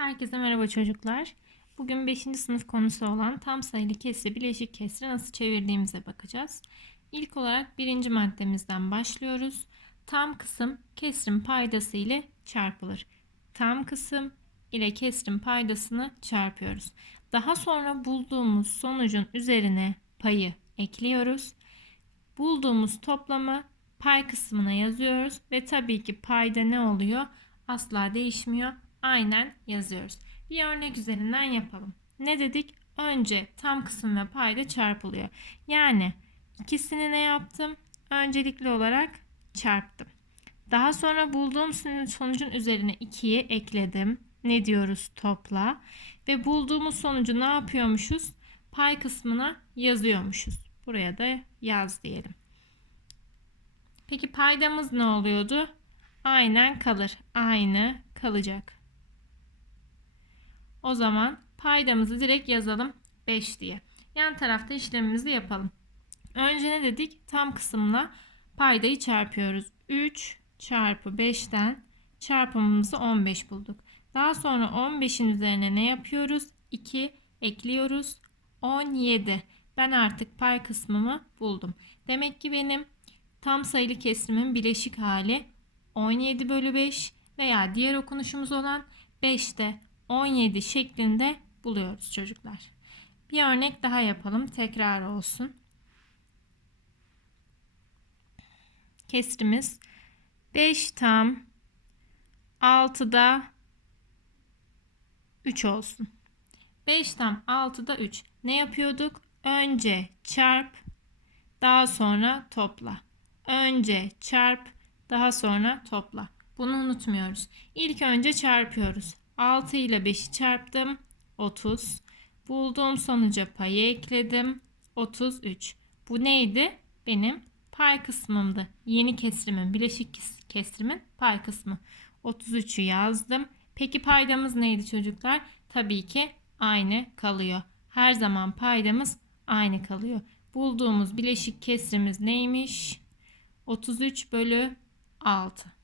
Herkese merhaba çocuklar. Bugün 5. sınıf konusu olan tam sayılı kesri bileşik kesri nasıl çevirdiğimize bakacağız. İlk olarak birinci maddemizden başlıyoruz. Tam kısım kesrin paydası ile çarpılır. Tam kısım ile kesrin paydasını çarpıyoruz. Daha sonra bulduğumuz sonucun üzerine payı ekliyoruz. Bulduğumuz toplamı pay kısmına yazıyoruz ve tabii ki payda ne oluyor? Asla değişmiyor. Aynen yazıyoruz. Bir örnek üzerinden yapalım. Ne dedik? Önce tam kısım ve payda çarpılıyor. Yani ikisini ne yaptım? Öncelikli olarak çarptım. Daha sonra bulduğum sonucun üzerine 2'yi ekledim. Ne diyoruz? Topla. Ve bulduğumuz sonucu ne yapıyormuşuz? Pay kısmına yazıyormuşuz. Buraya da yaz diyelim. Peki paydamız ne oluyordu? Aynen kalır. Aynı kalacak. O zaman paydamızı direkt yazalım 5 diye. Yan tarafta işlemimizi yapalım. Önce ne dedik? Tam kısımla paydayı çarpıyoruz. 3 çarpı 5'ten çarpımımızı 15 bulduk. Daha sonra 15'in üzerine ne yapıyoruz? 2 ekliyoruz. 17. Ben artık pay kısmımı buldum. Demek ki benim tam sayılı kesrimin bileşik hali 17 bölü 5 veya diğer okunuşumuz olan 5'te 17 şeklinde buluyoruz çocuklar. Bir örnek daha yapalım. Tekrar olsun. Kesrimiz 5 tam 6'da 3 olsun. 5 tam 6'da 3. Ne yapıyorduk? Önce çarp, daha sonra topla. Önce çarp, daha sonra topla. Bunu unutmuyoruz. İlk önce çarpıyoruz. 6 ile 5'i çarptım. 30. Bulduğum sonuca payı ekledim. 33. Bu neydi? Benim pay kısmımdı. Yeni kesrimin, bileşik kesrimin pay kısmı. 33'ü yazdım. Peki paydamız neydi çocuklar? Tabii ki aynı kalıyor. Her zaman paydamız aynı kalıyor. Bulduğumuz bileşik kesrimiz neymiş? 33 bölü 6.